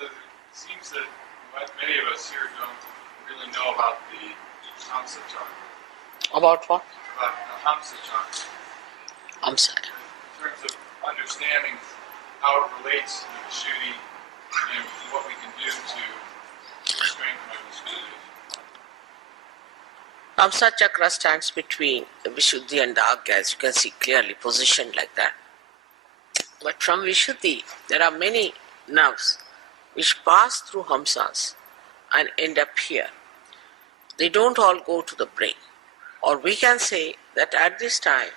Brother, it seems that many of us here don't really know about the Hamsa Chakra. About what? About the Hamsa Chakra. Hamsa. In terms of understanding how it relates to the Vishuddhi and what we can do to strengthen our Vishuddhi. Hamsa Chakra stands between the Vishuddhi and the Agya, as you can see clearly, positioned like that. But from Vishuddhi, there are many nerves which pass through Hamsas and end up here. They don't all go to the brain. Or we can say that at this time,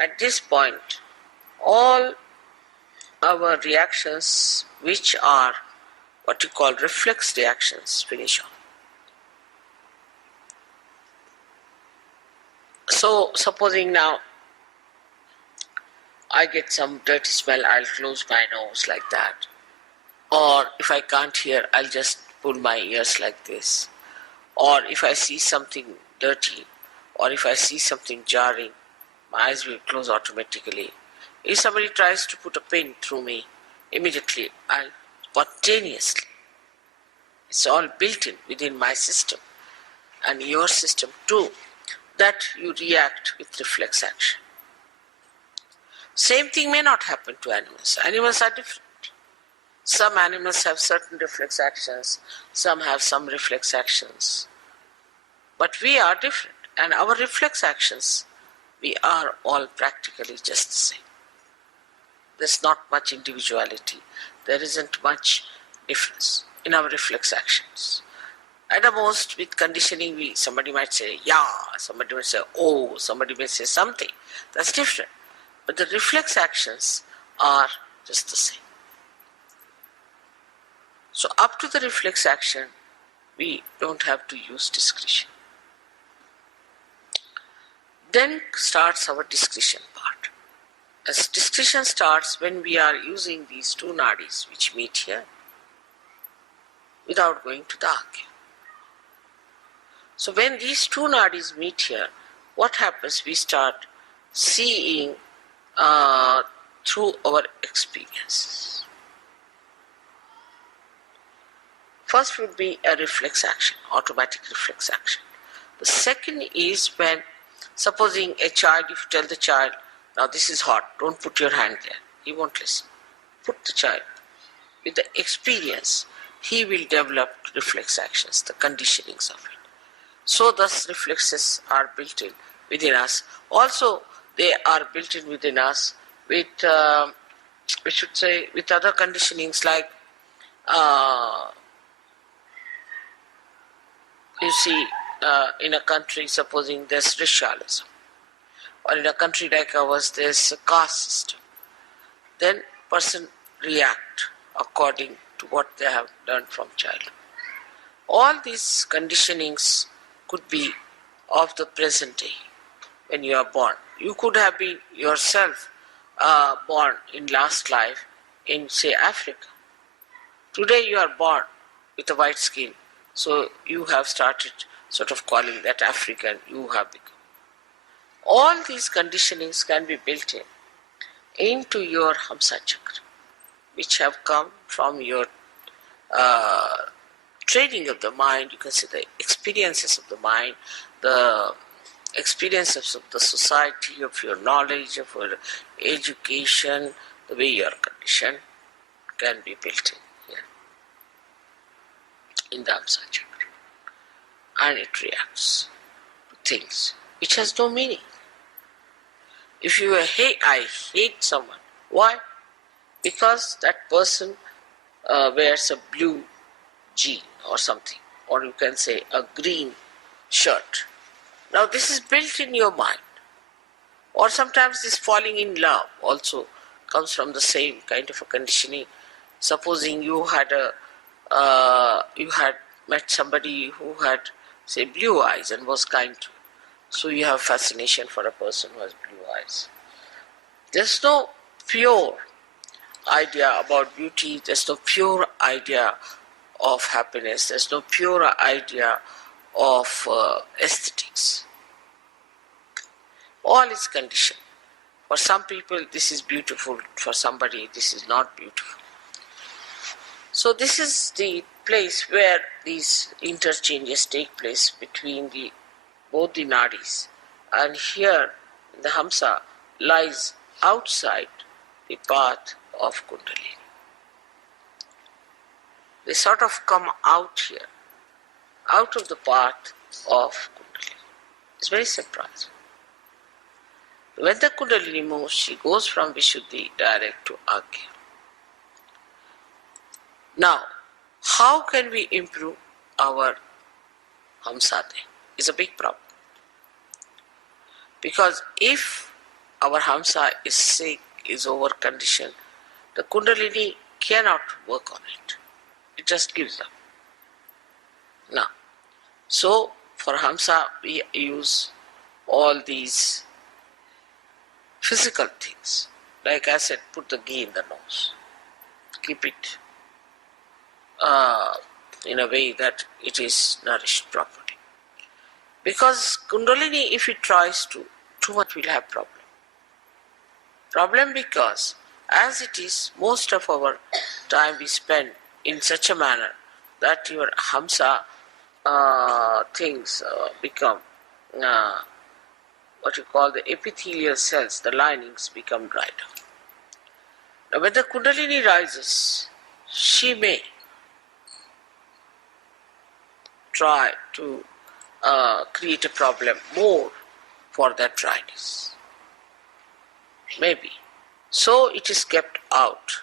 at this point, all our reactions, which are what you call reflex reactions, finish off. So, supposing now I get some dirty smell, I'll close my nose like that. Or if I can't hear, I'll just pull my ears like this. Or if I see something dirty, or if I see something jarring, my eyes will close automatically. If somebody tries to put a pin through me, immediately I'll spontaneously. It's all built in within my system and your system too, that you react with reflex action. Same thing may not happen to animals. Animals are different. Some animals have certain reflex actions, some have some reflex actions. But we are different, and our reflex actions, we are all practically just the same. There's not much individuality. There isn't much difference in our reflex actions. At the most, with conditioning, somebody might say, yeah, somebody might say, oh, somebody may say something. That's different. But the reflex actions are just the same. So up to the reflex action, we don't have to use discretion. Then starts our discretion part. As discretion starts when we are using these two nadis which meet here without going to the Agya. So when these two nadis meet here, what happens? We start seeing through our experiences. First would be a reflex action, automatic reflex action. The second is when, supposing a child, if you tell the child, now this is hot, don't put your hand there, he won't listen. Put the child. With the experience, he will develop reflex actions, the conditionings of it. So thus reflexes are built in within us. Also, they are built in within us with, we should say, with other conditionings like, you see, in a country, supposing there's racialism, or in a country like ours, there's a caste system, then person react according to what they have learned from childhood. All these conditionings could be of the present day when you are born. You could have been yourself born in last life in, say, Africa. Today you are born with a white skin, so you have started sort of calling that African you have become. All these conditionings can be built into your Hamsa Chakra, which have come from your training of the mind. You can see the experiences of the mind, the experiences of the society, of your knowledge, of your education, the way you are conditioned can be built in here, in the Hamsa Chakra. And it reacts to things which has no meaning. If you I hate someone, why? Because that person wears a blue jean or something, or you can say a green shirt. Now this is built in your mind. Or sometimes this falling in love also comes from the same kind of a conditioning. Supposing you had met somebody who had, say, blue eyes and was kind to you. So you have fascination for a person who has blue eyes. There's no pure idea about beauty, there's no pure idea of happiness, there's no pure idea of aesthetics. All is conditioned. For some people this is beautiful, for somebody this is not beautiful. So this is the place where these interchanges take place between both the nadis. And here the Hamsa lies outside the path of Kundalini. They sort of come out here, out of the path of Kundalini. It's very surprising. When the Kundalini moves, she goes from Vishuddhi direct to Agya. Now, how can we improve our Hamsa? Is a big problem. Because if our Hamsa is sick, is over-conditioned, the Kundalini cannot work on it. It just gives up. Now, so for Hamsa we use all these physical things. Like I said, put the ghee in the nose. Keep it in a way that it is nourished properly. Because Kundalini, if it tries to, too much will have problem. Problem because as it is, most of our time we spend in such a manner that your Hamsa things become what you call the epithelial cells, the linings become dried out. Now when the Kundalini rises, she may try to create a problem more for that dryness. Maybe. So it is kept out.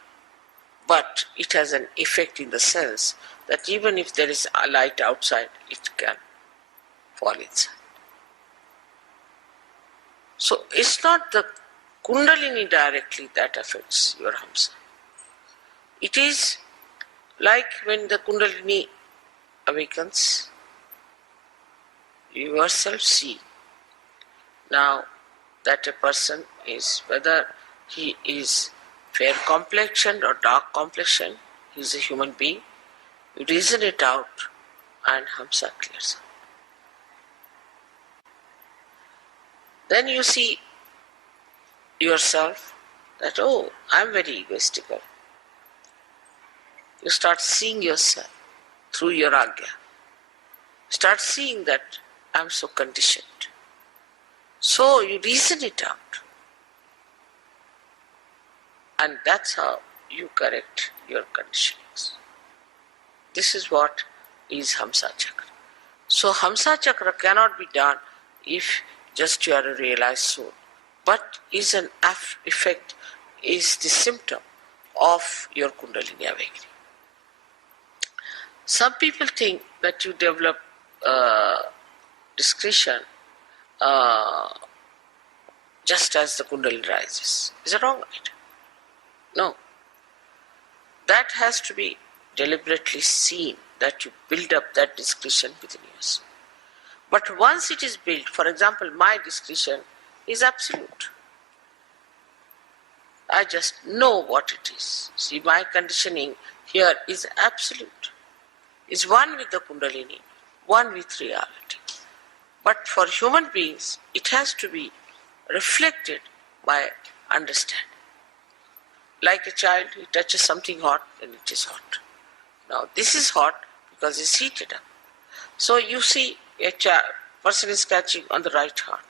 But it has an effect in the sense that even if there is a light outside, it can fall inside. So it's not the Kundalini directly that affects your Hamsa. It is like when the Kundalini awakens, you yourself see now that a person is, whether he is fair complexioned or dark complexioned, he is a human being, you reason it out and Hamsa clears up. Then you see yourself that, oh, I am very egoistical. You start seeing yourself through your Agya. Start seeing that I am so conditioned. So you reason it out. And that's how you correct your conditionings. This is what is Hamsa Chakra. So Hamsa Chakra cannot be done if just you are a realized soul, but is an effect, is the symptom of your Kundalini awakening. Some people think that you develop discretion just as the Kundalini rises. Is that wrong? No. That has to be deliberately seen, that you build up that discretion within yourself. But once it is built, for example, my discretion is absolute. I just know what it is. See, my conditioning here is absolute. Is one with the Kundalini, one with reality. But for human beings, it has to be reflected by understanding. Like a child, he touches something hot and it is hot. Now this is hot because it's heated up. So you see a person is catching on the right heart.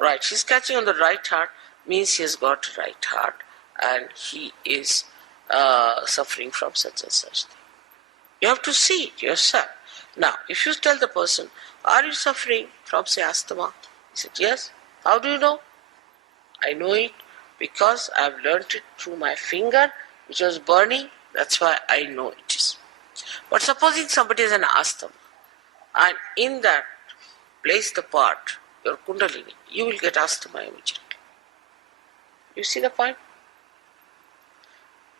Right, he's catching on the right heart means he has got a right heart and he is suffering from such and such thing. You have to see it yourself. Now, if you tell the person, are you suffering from, say, asthma? He said, yes. How do you know? I know it because I have learnt it through my finger, which was burning. That's why I know it is. But supposing somebody has an asthma, and in that place the part, your Kundalini, you will get asthma immediately. You see the point?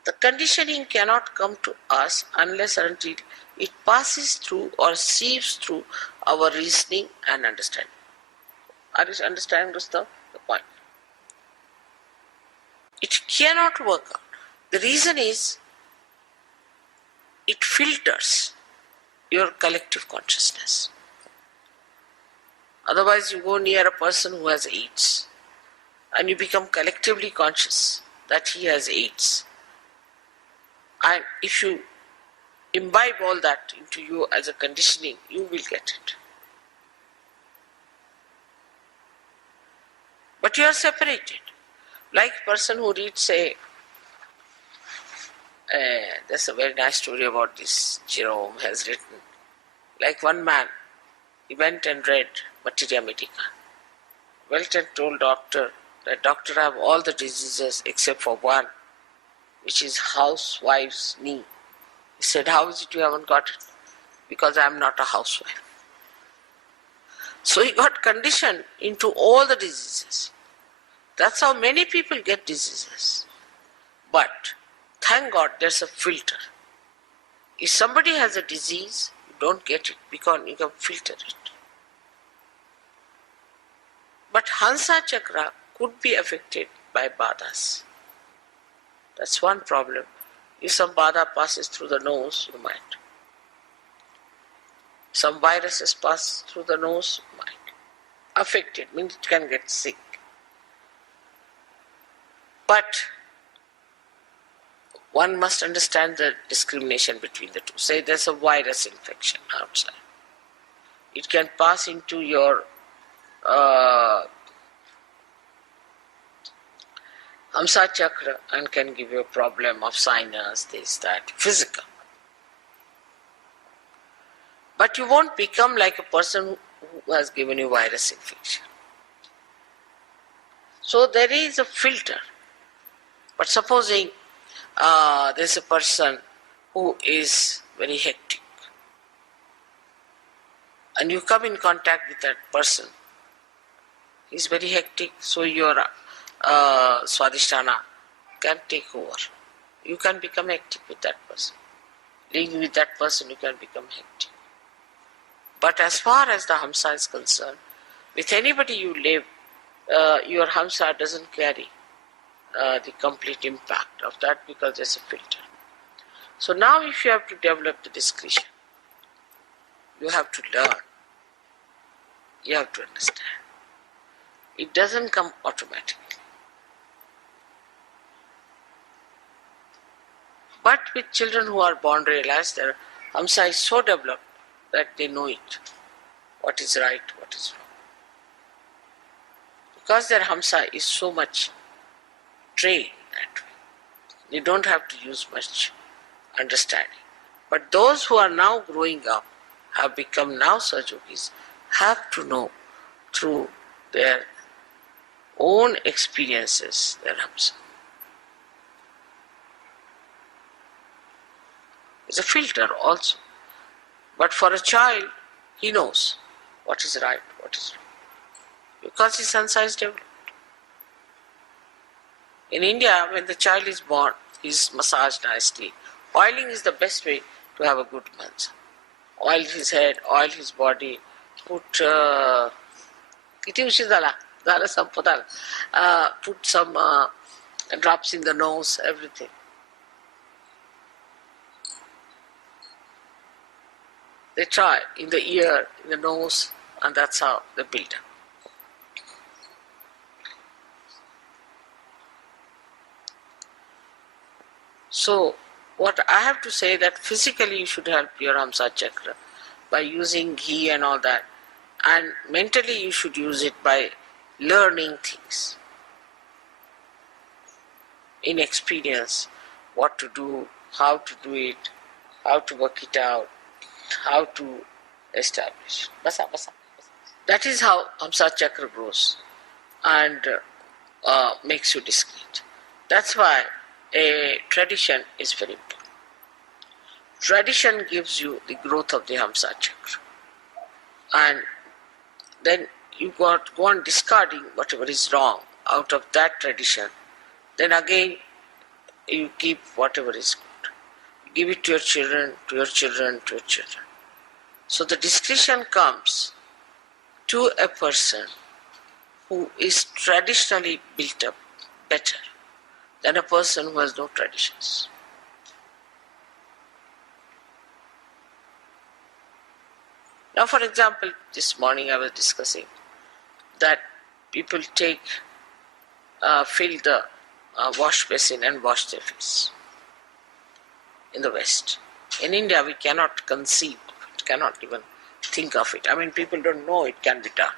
The conditioning cannot come to us unless and until it passes through or sieves through our reasoning and understanding. Are you understanding the point? It cannot work out. The reason is it filters your collective consciousness. Otherwise you go near a person who has AIDS and you become collectively conscious that he has AIDS. And if you imbibe all that into you as a conditioning, you will get it. But you are separated. Like a person who reads there's a very nice story about this, Jerome has written. Like one man, he went and read Materia Medica. Went and told doctor that doctor, I have all the diseases except for one, which is housewife's knee. He said, how is it you haven't got it? Because I am not a housewife. So he got conditioned into all the diseases. That's how many people get diseases. But thank God there's a filter. If somebody has a disease, you don't get it because you can filter it. But Hamsa Chakra could be affected by badas. That's one problem. If some bada passes through the nose, you might. Some viruses pass through the nose, you might. Affected means it can get sick. But one must understand the discrimination between the two. Say there's a virus infection outside. It can pass into your Hamsa Chakra and can give you a problem of sinus, this, that, physical. But you won't become like a person who has given you virus infection. So there is a filter. But supposing there's a person who is very hectic and you come in contact with that person, he's very hectic, so your swadhisthana can take over. You can become hectic with that person. Living with that person, you can become hectic. But as far as the Hamsa is concerned, with anybody you live, your Hamsa doesn't carry the complete impact of that because there's a filter. So now if you have to develop the discretion, you have to learn. You have to understand. It doesn't come automatically. But with children who are born realized, their Hamsa is so developed that they know it, what is right, what is wrong. Because their Hamsa is so much trained that way, they don't have to use much understanding. But those who are now growing up, have become now Sahajogis, have to know through their own experiences their Hamsa. It's a filter also. But for a child, he knows what is right, what is wrong. Because his Hamsa is developed. In India, when the child is born, he is massaged nicely. Oiling is the best way to have a good Hamsa. Oil his head, oil his body, put some drops in the nose, everything. They try in the ear, in the nose, and that's how they build up. So, what I have to say that physically you should help your Hamsa Chakra by using ghee and all that. And mentally you should use it by learning things. In experience, what to do, how to do it, how to work it out, how to establish. That is how Hamsa Chakra grows and makes you discreet. That's why a tradition is very important. Tradition gives you the growth of the Hamsa Chakra. And then you go on discarding whatever is wrong out of that tradition. Then again, you keep whatever is good. You give it to your children, to your children, to your children. So the discretion comes to a person who is traditionally built up better than a person who has no traditions. Now, for example, this morning I was discussing that people fill the wash basin and wash their face in the West. In India, we cannot conceive of it, cannot even think of it. I mean, people don't know it can be done.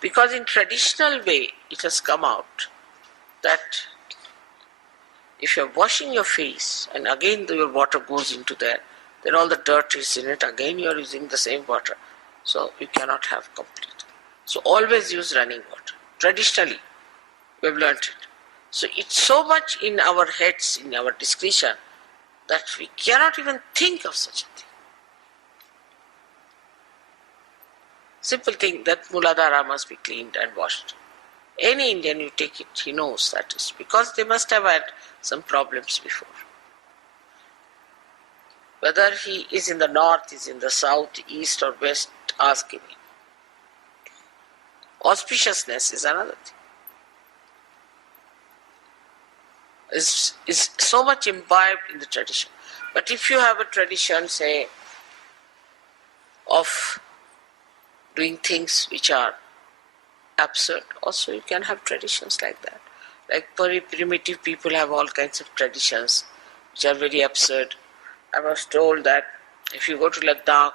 Because in traditional way, it has come out that if you're washing your face and again your water goes into there, then all the dirt is in it, again you're using the same water. So you cannot have complete. So always use running water. Traditionally, we've learnt it. So it's so much in our heads, in our discretion, that we cannot even think of such a thing. Simple thing that Muladhara must be cleaned and washed. Any Indian you take it, he knows that is because they must have had some problems before. Whether he is in the north, is in the south, east or west, ask him. Auspiciousness is another thing. Is so much imbibed in the tradition. But if you have a tradition, say, of doing things which are absurd, also you can have traditions like that. Like very primitive people have all kinds of traditions which are very absurd. I was told that if you go to Ladakh,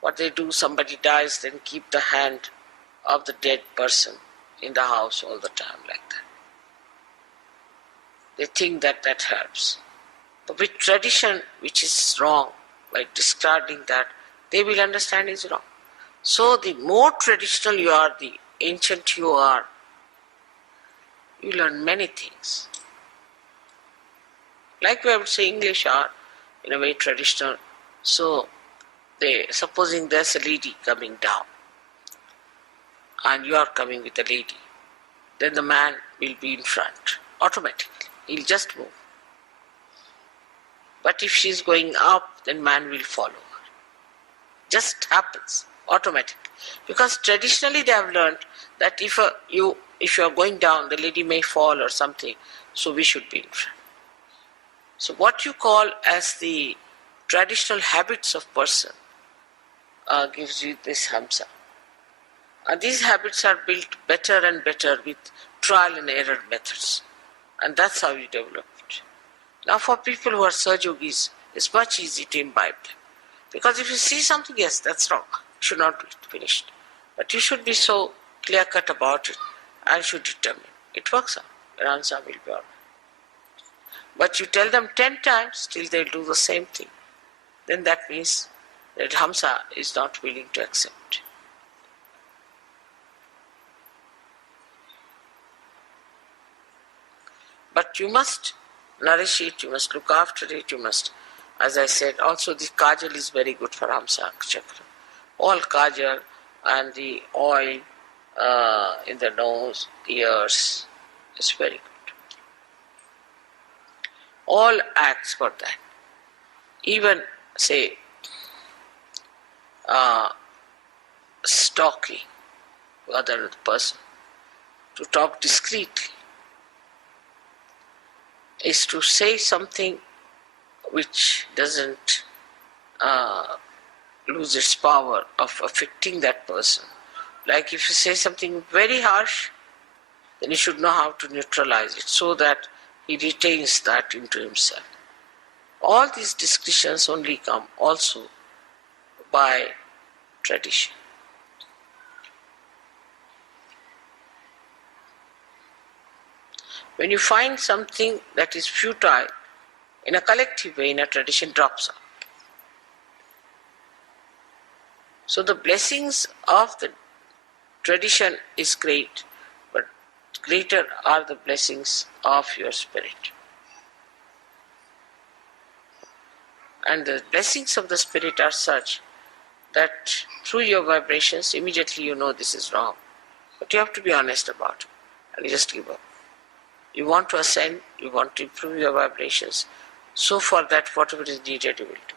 what they do, somebody dies, then keep the hand of the dead person in the house all the time like that. They think that that helps. But with tradition, which is wrong, by discarding that, they will understand is wrong. So the more traditional you are, the ancient you are, you learn many things. Like we would say, English are in a way traditional. So supposing there's a lady coming down, and you are coming with a lady, then the man will be in front automatically. He'll just move. But if she's going up, then man will follow her. Just happens automatically. Because traditionally they have learned that if you are going down, the lady may fall or something, so we should be in front. So what you call as the traditional habits of person gives you this Hamsa. And these habits are built better and better with trial and error methods. And that's how you develop it. Now for people who are Sahaja Yogis, it's much easier to imbibe them. Because if you see something, yes, that's wrong, you should not do it, finished. But you should be so clear-cut about it and should determine. It works out, your answer will be all right. But you tell them 10 times, till they'll do the same thing. Then that means that Hamsa is not willing to accept. But you must nourish it, you must look after it, you must, as I said, also the kajal is very good for Hamsa Chakra. All kajal and the oil in the nose, ears, is very good. All acts for that. Even, say, stalking other person, to talk discreetly, is to say something which doesn't lose its power of affecting that person. Like if you say something very harsh, then you should know how to neutralize it so that he retains that into himself. All these discretions only come also by tradition. When you find something that is futile, in a collective way, in a tradition, drops out. So the blessings of the tradition is great, but greater are the blessings of your spirit. And the blessings of the spirit are such that through your vibrations, immediately you know this is wrong. But you have to be honest about it, and you just give up. You want to ascend, you want to improve your vibrations. So for that, whatever is needed, you will do.